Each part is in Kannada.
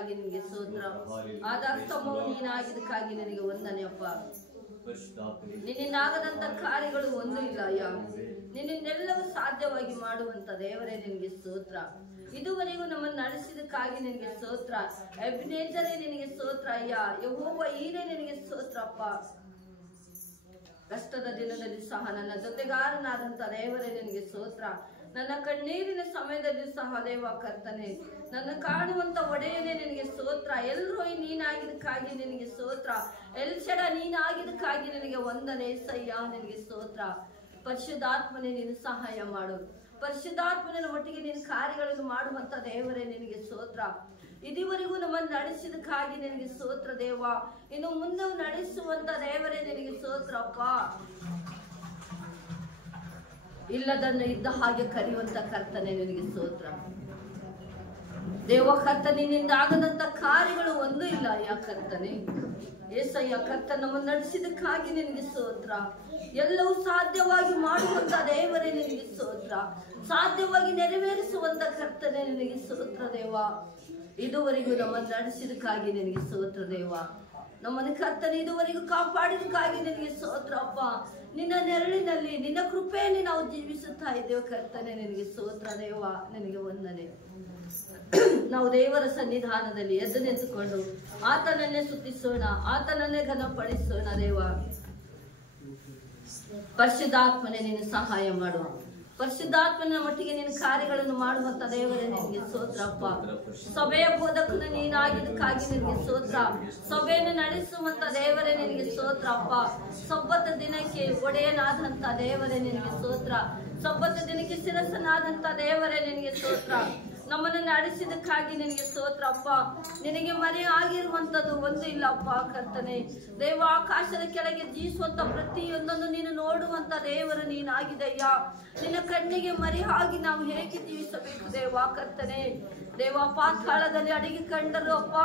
ನೀನಾಗಿದ್ದಕ್ಕಾಗಿ ನಿನಗೆ ಸ್ತೋತ್ರ. ಆಧಾರ ಸ್ತಂಭವು ನೀನಾಗಿದ್ದಕ್ಕಾಗಿ ನಿನಗೆ ವಂದನೆಯಪ್ಪ. ನಿನ್ನಿಂದಾಗದಂತ ಕಾರ್ಯಗಳು ಒಂದು ಇಲ್ಲ ಅಯ್ಯ. ನಿನ್ನಿಂದೆಲ್ಲವೂ ಸಾಧ್ಯವಾಗಿ ಮಾಡುವಂತ ದೇವರೇ ನಿನಗೆ ಸ್ತೋತ್ರ. ಇದುವರೆಗೂ ನಮ್ಮನ್ನು ನಡೆಸಿದಕ್ಕಾಗಿ ನಿನಗೆ ಸ್ತೋತ್ರ. ಎಬ್ನೇಜರೇ ನಿನಗೆ ಸ್ತೋತ್ರ ಅಯ್ಯ. ಯೆಹೋವ ಈರೇ ನಿನಗೆ ಸ್ತೋತ್ರಪ್ಪ. ಕಷ್ಟದ ದಿನದಲ್ಲಿ ಸಹ ನನ್ನ ಜೊತೆಗಾರನಾದಂತ ದೇವರೇ ನಿನಗೆ ಸ್ತೋತ್ರ. ನನ್ನ ಕಣ್ಣೀರಿನ ಸಮಯದಲ್ಲಿ ಸಹ ದೇವ ಕರ್ತನೆ ನನ್ನ ಕಾಣುವಂತ ಒಡೆಯನೇ ನಿನಗೆ ಸ್ತೋತ್ರ. ಎಲ್ರೂ ನೀನಾಗಿದ್ದಕ್ಕಾಗಿ ನಿನಗೆ ಸ್ತೋತ್ರ. ಎಲ್ಷಡ ನೀನಾಗಿದ್ದಕ್ಕಾಗಿ ನಿನಗೆ ವಂದನೆ ಸಯ್ಯ, ನಿನಗೆ ಸ್ತೋತ್ರ. ಪರಿಶುದ್ಧಾತ್ಮನೇ ನೀನು ಸಹಾಯ ಮಾಡು. ಪರಿಶುದ್ಧಾತ್ಮನ ಒಟ್ಟಿಗೆ ನಿನ್ನ ಕಾರ್ಯಗಳನ್ನು ಮಾಡುವಂತ ದೇವರೇ ನಿನಗೆ ಸ್ತೋತ್ರ. ಇದುವರೆಗೂ ನಮ್ಮನ್ನು ನಡೆಸಿದಕ್ಕಾಗಿ ನಿನಗೆ ಸ್ತೋತ್ರ ದೇವ. ಇನ್ನು ಮುಂದೆ ನಡೆಸುವಂತ ದೇವರೇ ನಿನಗೆ ಸ್ತೋತ್ರಪ್ಪ. ಇಲ್ಲದನ್ನು ಇದ್ದ ಹಾಗೆ ಕರೆಯುವಂತ ಕರ್ತನೆ ನಿನಗೆ ಸ್ತೋತ್ರ ದೇವ. ಕರ್ತನೆ ನಿನ್ನಿಂದ ಆಗದಂತ ಕಾರ್ಯಗಳು ಒಂದು ಇಲ್ಲ ಅಯ್ಯ ಕರ್ತನೆ. ಏಸಯ್ಯ ಕರ್ತ ನಮ್ಮನ್ನು ನಡೆಸಿದಕ್ಕಾಗಿ ನಿನಗೆ ಸ್ತೋತ್ರ. ಎಲ್ಲವೂ ಸಾಧ್ಯವಾಗಿ ಮಾಡುವಂತ ದೇವರೇ ನಿನಗೆ ಸ್ತೋತ್ರ. ಸಾಧ್ಯವಾಗಿ ನೆರವೇರಿಸುವಂತ ಕರ್ತನೆ ನಿನಗೆ ಸ್ತೋತ್ರ ದೇವ. ಇದುವರೆಗೂ ನಮ್ಮನ್ನು ನಡೆಸಿದಕ್ಕಾಗಿ ನಿನಗೆ ಸ್ತೋತ್ರ ದೇವ. ನಮ್ಮನ್ನು ಕರ್ತನೆ ಇದುವರೆಗೂ ಕಾಪಾಡಿದಕ್ಕಾಗಿ ನಿನಗೆ ಸ್ತೋತ್ರ ಅಪ್ಪ. ನಿನ್ನ ನೆರಳಿನಲ್ಲಿ ನಿನ್ನ ಕೃಪೆಯಲ್ಲಿ ನಾವು ಜೀವಿಸುತ್ತಾ ಇದ್ದೇವೆ ಕರ್ತನೆ, ನಿನಗೆ ಸ್ತೋತ್ರ ದೇವ, ನಿನಗೆ ವಂದನೆ. ನಾವು ದೇವರ ಸನ್ನಿಧಾನದಲ್ಲಿ ಎದ್ದು ನಿಂತುಕೊಂಡು ಆತನನ್ನೇ ಸ್ತುತಿಸೋಣ, ಆತನನ್ನೇ ಘನಪಡಿಸೋಣ ದೇವ. ಪರಿಶುದ್ಧಾತ್ಮನೇ ನೀನು ಸಹಾಯ ಮಾಡುವ. ಪರಿಶುದ್ಧಾತ್ಮನ ಮಟ್ಟಿಗೆ ನಿನ್ನ ಕಾರ್ಯಗಳನ್ನು ಮಾಡುವಂತ ದೇವರೇ ನಿನಗೆ ಸ್ತೋತ್ರಪ್ಪ. ಸಭೆಯ ಬೋಧಕನು ನೀನಾಗಿದ್ದಕ್ಕಾಗಿ ನಿನಗೆ ಸ್ತೋತ್ರ. ಸಭೆಯನ್ನು ನಡೆಸುವಂತ ದೇವರೇ ನಿನಗೆ ಸ್ತೋತ್ರಪ್ಪ. ಸಬ್ಬತ ದಿನಕ್ಕೆ ಒಡೆಯನಾದಂತ ದೇವರೇ ನಿನಗೆ ಸ್ತೋತ್ರ. ಸಬ್ಬತ ದಿನಕ್ಕೆ ಶಿರಸನಾದಂತ ದೇವರೇ ನಿನಗೆ ಸ್ತೋತ್ರ. ನಮ್ಮನ್ನು ನಡೆಸಿದಕ್ಕಾಗಿ ನಿನಗೆ ಸ್ತೋತ್ರಪ್ಪ. ನಿನಗೆ ಮರೆ ಆಗಿರುವಂತದ್ದು ಒಂದು ಇಲ್ಲಪ್ಪ ಕರ್ತನೆ ದೇವ. ಆಕಾಶದ ಕೆಳಗೆ ಜೀವಿಸುವಂತ ಪ್ರತಿಯೊಂದನ್ನು ನೀನು ನೋಡುವಂತ ದೇವರು ನೀನಾಗಿದೆಯ್ಯ. ನಿನ್ನ ಕಣ್ಣಿಗೆ ಮರೆ ಆಗಿ ನಾವು ಹೇಗೆ ಜೀವಿಸಬೇಕು ದೇವ ಕರ್ತನೆ ದೇವ. ಪಾತಾಳದಲ್ಲಿ ಅಡಿಗೆ ಕಂಡರು ಅಪ್ಪ,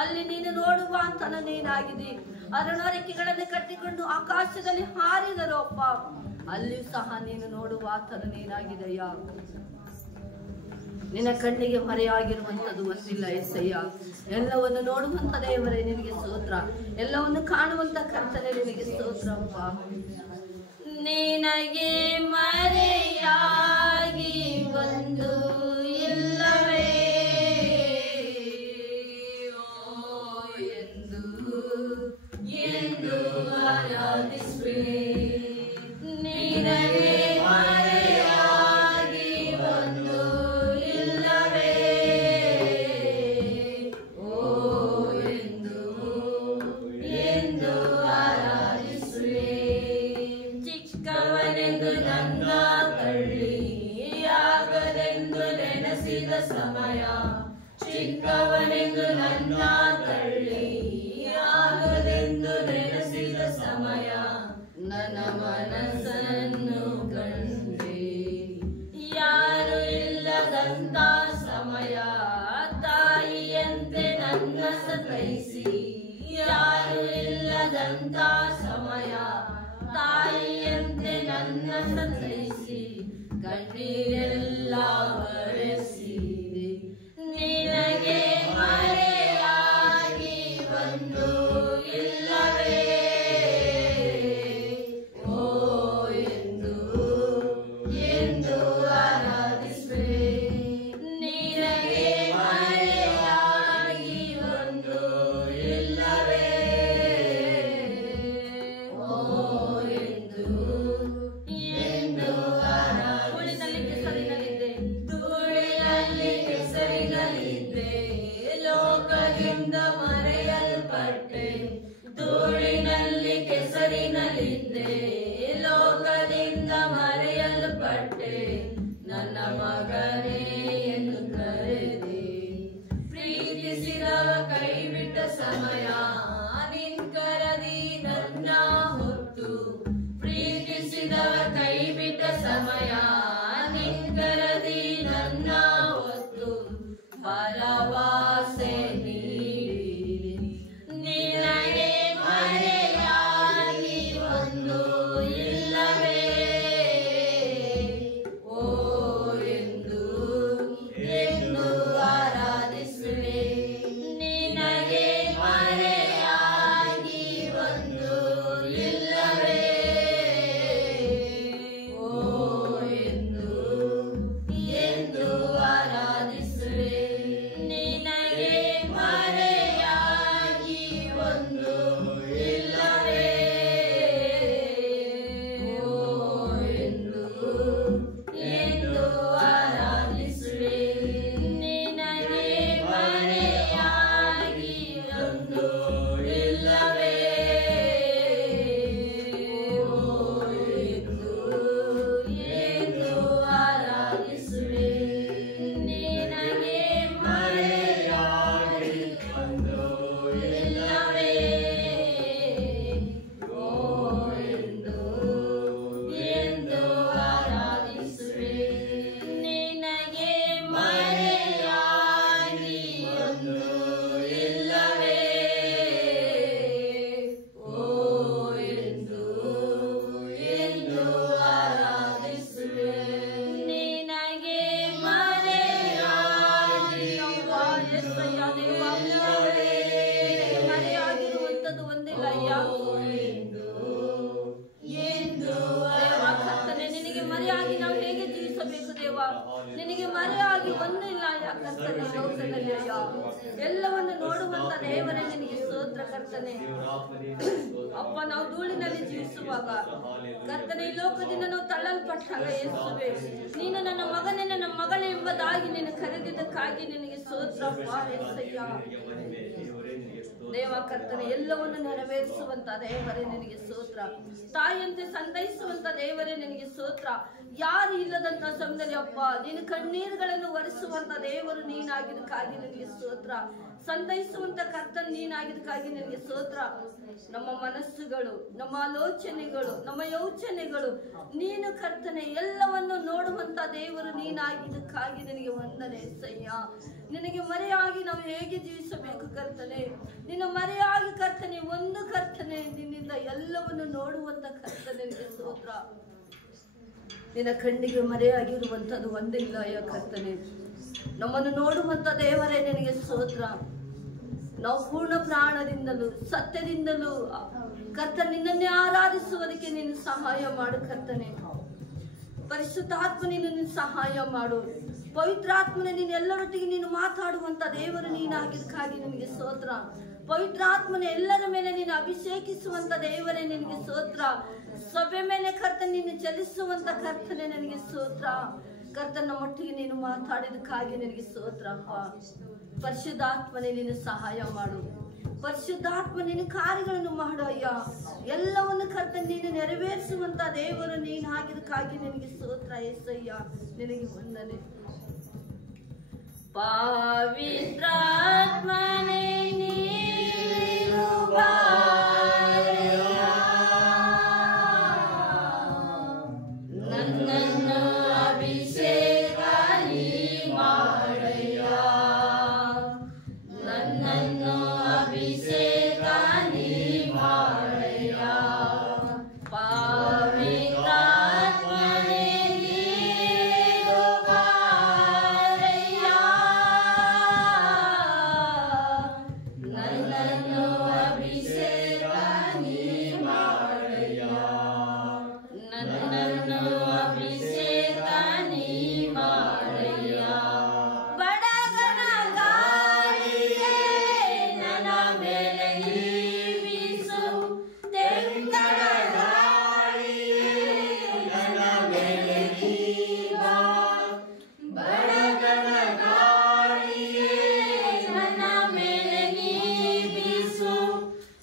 ಅಲ್ಲಿ ನೀನು ನೋಡುವ ಅಂತನ ನೀನಾಗಿದಿ. ಅರಣರೆಕ್ಕೆಗಳನ್ನು ಕಟ್ಟಿಕೊಂಡು ಆಕಾಶದಲ್ಲಿ ಹಾರಿದರು ಅಪ್ಪ, ಅಲ್ಲಿಯೂ ಸಹ ನೀನು ನೋಡುವ ಆತನ ನೀನಾಗಿದೆಯ್ಯ. ನಿನ್ನ ಕಣ್ಣಿಗೆ ಮರೆಯಾಗಿರುವಂತದ್ದು ಒಂದಿಲ್ಲ ಎಸಯ್ಯ. ಎಲ್ಲವನ್ನು ನೋಡುವಂತ ದೇವರೇ ನಿನಗೆ ಸ್ತೋತ್ರ. ಎಲ್ಲವನ್ನು ಕಾಣುವಂತ ಕರ್ತನೆ ನಿನಗೆ ಸ್ತೋತ್ರಪ್ಪ. ನಿನಗೆ ಮರೆಯಾಗಿ ಒಂದು ಇಲ್ಲವೇ ಎಂದು ಎಂದು ಆರಾಧಿಸುವೆ. ನಿನಗೆ ಮರೆಯಾಗಿ ಒಂದು ಇಲ್ಲವೇ ಎಂದು ಎಂದು ಆರಾಧಿಸುವೆ. ಚಿಕ್ಕವನೆಂದು ನನ್ನ ತಳ್ಳಿಯಾಗದೆಂದು ನೆನೆಸಿದ ಸಮಯ, ಚಿಕ್ಕವನೆಂದು ನನ್ನ ತಳ್ಳಿಯಾಗದೆಂದು ನೆನೆಸಿದ ಸಮಯ, ನನ್ನ ಮನಸ್ಸನ್ನು ಕಂಡೆ. ಯಾರು ಇಲ್ಲದಂತ ಸಮಯ, ತಾಯಿಯಂತೆ ನನ್ನ ಸತೈಸಿ. ಯಾರು ಇಲ್ಲದಂತ ಸಮಯ, ತಾಯಿಯಂತೆ ನನ್ನ ಸತೈಸಿ. ಕಣ್ಣೀರೆಲ್ಲ ಬರೆಸಿದೆ. ನಿನಗೆ ಮರೆಯಾಗಿ ಒಂದು ಇಲ್ಲವೇ ಎಂದು ಎಂದು ಆರಾಧಿಸುವೆ. ನಿನಗೆ ಮರೆಯಾಗಿ ಒಂದು ಇಲ್ಲವೇ ಎಂದು ಎಂದು ಧೂಳಿನಲ್ಲಿ ಕೆಸರಿನಲ್ಲಿದ್ದೆ, ಧೂಳಿನಲ್ಲಿ ಕೆಸರಿನಲ್ಲಿದ್ದೆ, ಲೋಕದಿಂದ ಮರೆಯಲ್ಪಟ್ಟೆ. ಧೂಳಿನಲ್ಲಿ ಕೆಸರಿನಲ್ಲಿದ್ದೆ, ಲೋಕದಿಂದ ಮರೆಯಲ್ಪಟ್ಟೆ. ನನ್ನ ಮಗನೇ ಎಂದು ಕರೆದೆ. ಪ್ರೀತಿಸಿದವ ಕೈ ಬಿಟ್ಟ ಸಮಯ, ನಿನ್ಕರದಿ ನನ್ನ ಹೊತ್ತು. ಪ್ರೀತಿಸಿದವ ಕೈ ಬಿಟ್ಟ ಸಮಯ, ನಿನ್ಕರದಿ ನನ್ನ ಹೊತ್ತು. ಭರವಸೆ ನೀಡಿದೆ. ನಿನಗೆ ಮರೆಯಾಗಿ ಒಂದು ಇಲ್ಲವೇ ಎಂದು ಎಂದು ಆರಾಧಿಸುವೆ. ಮರೆಯಾಗಿ ಒಂದಿಲ್ಲ ಕರ್ತನೆ ಲೋಕದಲ್ಲಿ ಅಯ್ಯ. ಎಲ್ಲವನ್ನು ನೋಡುವಂತ ದೇವರೇ ನಿನಗೆ ಸ್ತೋತ್ರ ಕರ್ತನೆ. ಅಪ್ಪ, ನಾವು ಧೂಳಿನಲ್ಲಿ ಜೀವಿಸುವಾಗ ಕರ್ತನೆ, ಈ ಲೋಕದಿಂದ ನಾವು ತಳ್ಳಲ್ಪಟ್ಟಾಗ ಯೇಸುವೆ, ನೀನು ನನ್ನ ಮಗನೇ ನನ್ನ ಮಗಳೇ ಎಂಬುದಾಗಿ ನೀನು ಕರೆದಿದ್ದಕ್ಕಾಗಿ ನಿನಗೆ ಸ್ತೋತ್ರಪ್ಪ ಯೇಸಯ್ಯ. ದೇವ ಕರ್ತನೆ, ಎಲ್ಲವನ್ನು ನೆರವೇರಿಸುವಂತ ದೇವರೇ ನಿನಗೆ ಸ್ತೋತ್ರ. ತಾಯಿಯಂತೆ ಸಂತೈಸುವಂತ ದೇವರೇ ನಿನಗೆ ಸ್ತೋತ್ರ. ಯಾರು ಇಲ್ಲದಂತ ಸಮಯದಲ್ಲಿ ಅಪ್ಪ ನೀನು ಕಣ್ಣೀರುಗಳನ್ನು ಒರೆಸುವಂತ ದೇವರು ನೀನಾಗಿದ್ದಕ್ಕಾಗಿ ನಿನಗೆ ಸ್ತೋತ್ರ. ಸಂತೈಸುವಂತ ಕರ್ತನ್ ನೀನಾಗಿದ್ದಕ್ಕಾಗಿ ನಿನಗೆ ಸ್ತೋತ್ರ. ನಮ್ಮ ಮನಸ್ಸುಗಳು, ನಮ್ಮ ಆಲೋಚನೆಗಳು, ನಮ್ಮ ಯೋಚನೆಗಳು ನೀನು ಕರ್ತನೆ ಎಲ್ಲವನ್ನು ನೋಡುವಂತ ದೇವರು ನೀನಾಗಿದ್ದಕ್ಕಾಗಿ ನಿನಗೆ ವಂದನೆ ಸಯ್ಯ. ನಿನಗೆ ಮರೆಯಾಗಿ ನಾವು ಹೇಗೆ ಜೀವಿಸಬೇಕು ಕರ್ತನೆ? ನಿನ್ನ ಮರೆಯಾಗಿ ಕರ್ತನೆ, ಒಂದು ಕರ್ತನೆ ನಿನ್ನಿಂದ ಎಲ್ಲವನ್ನು ನೋಡುವಂತ ಕರ್ತನೆ ನಿನಗೆ ಸ್ತೋತ್ರ. ನಿನ್ನ ಕಣ್ಣಿಗೆ ಮರೆಯಾಗಿರುವಂತದ್ದು ಒಂದಿಲ್ಲ ಯ ಕರ್ತನೆ. ನಮ್ಮನ್ನು ನೋಡುವಂತ ದೇವರೇ ನಿನಗೆ ಸ್ತೋತ್ರ. ನಾವು ಪೂರ್ಣ ಪ್ರಾಣದಿಂದಲೂ ಸತ್ಯದಿಂದಲೂ ಕರ್ತನೆ ನಿನ್ನನ್ನೇ ಆರಾಧಿಸುವುದಕ್ಕೆ ನೀನು ಸಹಾಯ ಮಾಡು ಕರ್ತನೆ. ಪರಿಶುದ್ಧಾತ್ಮನೇ ನೀನು ಸಹಾಯ ಮಾಡು. ಪವಿತ್ರಾತ್ಮನೇ ನೀನು ಎಲ್ಲರೊಟ್ಟಿಗೆ ನೀನು ಮಾತಾಡುವಂತ ದೇವರು ನೀನಾಗಿದ್ದಕ್ಕಾಗಿ ನಿನಗೆ ಸ್ತೋತ್ರ. ಪವಿತ್ರಾತ್ಮನೆ ಎಲ್ಲರ ಮೇಲೆ ನೀನು ಅಭಿಷೇಕಿಸುವಂತ ದೇವರೇ ನಿನಗೆ ಸ್ತೋತ್ರ. ಸಭೆ ಮೇಲೆ ಕರ್ತನೆ ನೀನು ಚಲಿಸುವಂತ ಕರ್ತನೆ ನನಗೆ ಸ್ತೋತ್ರ. ಕರ್ತನ ಒಟ್ಟಿಗೆ ನೀನು ಮಾತಾಡಿದಕ್ಕಾಗಿ ನಿನಗೆ ಸ್ತೋತ್ರಪ್ಪ. ಪರಿಶುದ್ಧಾತ್ಮನೇ ನೀನು ಸಹಾಯ ಮಾಡು. ಪರಿಶುದ್ಧಾತ್ಮ ನಿನ್ನ ಕಾರ್ಯಗಳನ್ನು ಮಾಡು ಅಯ್ಯ. ಎಲ್ಲವನ್ನು ಕರ್ತನೆ ನೀನು ನೆರವೇರಿಸುವಂತ ದೇವರು ನೀನಾಗಿದ್ದಕ್ಕಾಗಿ ನಿನಗೆ ಸ್ತೋತ್ರ ಯೇಸಯ್ಯ. ನಿನಗೆ ವಂದನೆ. ಪವಿತ್ರಾತ್ಮನೇ ನೀನು ಬಾರಯ್ಯ, ನನ್ನನ್ನು ಅಭಿಷೇಕ ನೀ ಮಾಡಯ್ಯ, ನನ್ನನ್ನು ಅಭಿಷೇಕ ನೀ ಮಾಡಯ್ಯ. ಪವಿತ್ರಾತ್ಮನೇ ನೀನು ಬಾರಯ್ಯ, ನನ್ನನ್ನು ಅಭಿಷೇಕ ನೀ ಮಾಡಯ್ಯ, ನನ್ನನ್ನು ಅಭಿಷೇಕ ನೀ ಮಾಡಯ್ಯ. ಬಡಗನ ಗಾಳಿಯೇ ನನ್ನ ಮೇಲೆ ನೀ ಬೀಸು, ತೆಂಕಣ ಗಾಳಿಯೇ ನನ್ನ ಮೇಲೆ ನೀ ಬಾ. ಬಡಗನ ಗಾಳಿಯೇ ನನ್ನ ಮೇಲೆ ನೀ ಬೀಸು,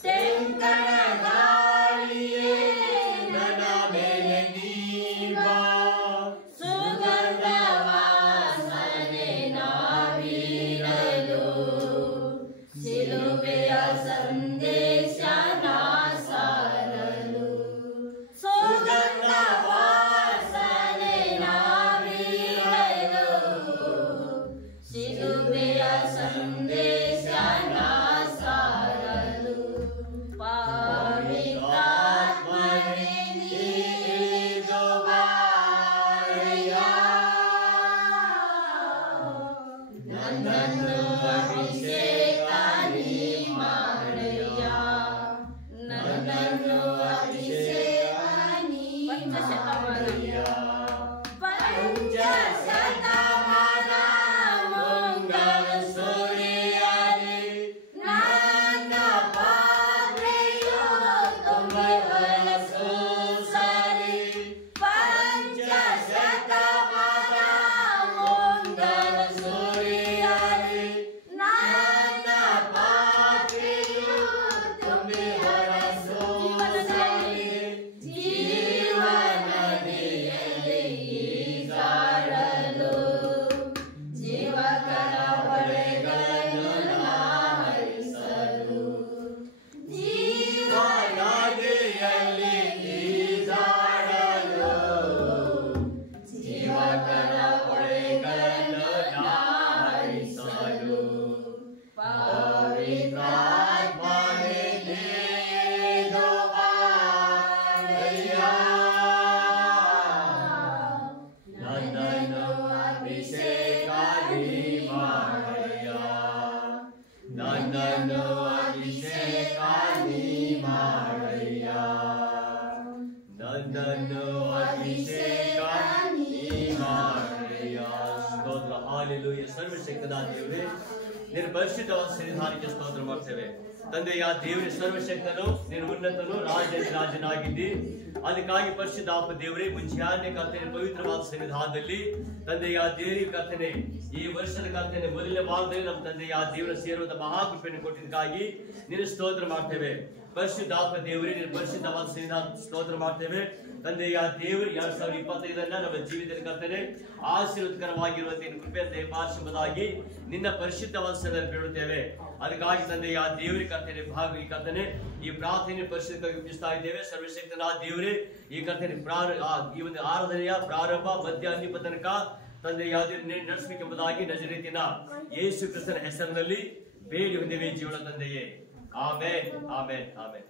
ತೆಂಕಣ ಗಾಳಿಯೇ ನನ್ನ ಮೇಲೆ ನೀ ಬಾ. ಸುಗಂಧ ವಾಸನೆ ನಾವೀರಲು, ಶಿಲುಬೆಯ ಸಂದೇಶ ನಾ ಸಾರಲು. ಸುಗಂಧ ವಾಸನೆ ನಾವೀರಲು, ಶಿಲುಬೆಯ ಸಂದೇಶ ನಾ ಸಾರಲು. ಪವಿತ್ರಾತ್ಮನೇ ನೀನು ಬಾರಯ್ಯ, ನನ್ನನ್ನು ಅಭಿಷೇಕ ನೀ ಮಾಡಯ್ಯ, ನನ್ನನ್ನು ಅಭಿಷೇಕ ನೀ ಮಾಡಯ್ಯ. ಪಂಚಶತಮಾನ ಮುಂಗಾರು ಸುರಿಯಲಿ, ನನ್ನ ಪಾತ್ರೆಯು ತುಂಬಿ ಹೊಲಸು ಸರಿ. ಪಂಚಶತಮಾನ ಮುಂಗಾರು ಸುರಿಯಲಿ, ನನ್ನ ಪಾತ್ರೆಯು ತುಂಬಿ ಹೊಲಸು ಸರಿ. ಜೀವನದಿಯಲ್ಲಿ ಈಜಾಡಲು, ಜೀವಕರ ಹೊಳೆಗಳನ್ನು ನಾ ಹರಿಸಲು. ಜೀವನದಿಯಲ್ಲಿ ಈಜಾಡಲು, ಜೀವಕರ ಹೊಳೆಗಳನ್ನು ನಾ ಹರಿಸಲು. ಪವಿತ್ರಾತ್ಮನೇ ನೀನು ಬಾರಯ್ಯ, ನನ್ನನ್ನು ಅಭಿಷೇಕ ನೀ ಮಾಡಯ್ಯ, ನನ್ನನ್ನು ಅಭಿಷೇಕ ನೀ ಮಾಡಯ್ಯ, ನನ್ನನ್ನು ಅಭಿಷೇಕ ನೀ ಮಾಡಯ್ಯ. ಸ್ತೋತ್ರ ಹಾಲೆಲೂಯಾ. ಸರ್ವಶಕ್ತನಾದ ದೇವರೇ, ನಿನ್ನ ಪರಿಶುದ್ಧವಾದ ಸನ್ನಿಧಾನಕ್ಕೆ ಸ್ತೋತ್ರ ಮಾಡ್ತೇವೆ ತಂದೆಯ ದೇವರೇ. ಸರ್ವಶಕ್ತನು, ನೀನು ಉನ್ನತನು, ರಾಜನಾಗಿದ್ದಿ. ಅದಕ್ಕಾಗಿ ಪರಿಶುದ್ಧಾತ್ಮ ದೇವರೇ, ಮುಂಜಾನೆ ಕರ್ತನೆ ಪವಿತ್ರವಾದ ಸನ್ನಿಧಾನದಲ್ಲಿ ತಂದೆಯ ದೇವರಿ ಕರ್ತನೆ, ಈ ವರ್ಷದ ಕರ್ತನೆ ಮೊದಲನೇ ವಾರದಲ್ಲಿ ನಮ್ಮ ತಂದೆಯ ದೇವರ ಸೇರುವಂತ ಮಹಾಕೃಪೆಯನ್ನು ಕೊಟ್ಟಿದ್ದಕ್ಕಾಗಿ ನಿನ್ನ ಸ್ತೋತ್ರ ಮಾಡ್ತೇವೆ. ಪರಿಶುದ್ಧಾತ್ಮ ದೇವರೇ, ನಿನ್ನ ಪರಿಶುದ್ಧವಾದ ಸನ್ನಿಧಾನ ಸ್ತೋತ್ರ ಮಾಡ್ತೇವೆ ತಂದೆಯ ದೇವರು. 2025 ನಮ್ಮ ಜೀವಿತದಲ್ಲಿ ಕರ್ತನೆ ಆಶೀರ್ವಾದಕರವಾಗಿರುವಂತೆ ನಿನ್ನ ಕೃಪೆಯನ್ನು ದಯಪಾಲಿಸುವುದಾಗಿ ನಿನ್ನ ಪರಿಶುದ್ಧವಾದ ಸನ್ನಿಧಾನದಲ್ಲಿ ಬೇಡುತ್ತೇವೆ. ಅದಕ್ಕಾಗಿ ತಂದೆಯ ದೇವರಿ ಕರ್ತನೆ ಈ ಕರ್ತನೆ ಈ ಪ್ರಾರ್ಥನೆ ಪರಿಶುದ್ಧವಾಗಿ ಒಪ್ಪಿಸ್ತಾ ಇದ್ದೇವೆ. ಸರ್ವಶಕ್ತನಾದ ದೇವರೇ, ಈ ಕರ್ತನೆ ಈ ಒಂದು ಆರಾಧನೆಯ ಪ್ರಾರಂಭ ಮಧ್ಯ ಅಂತಿಮ ತನಕ ತಂದೆ ಯಾವುದೇ ನಡೆಸಬೇಕೆಂಬುದಾಗಿ ನಜರೇತಿನ ಯೇಸು ಕ್ರಿಸ್ತನ ಹೆಸರಿನಲ್ಲಿ ಬೇಡಿ ಹೊಂದಿವೆ ಜೀವನ ತಂದೆಯೇ. Amen, amen, amen.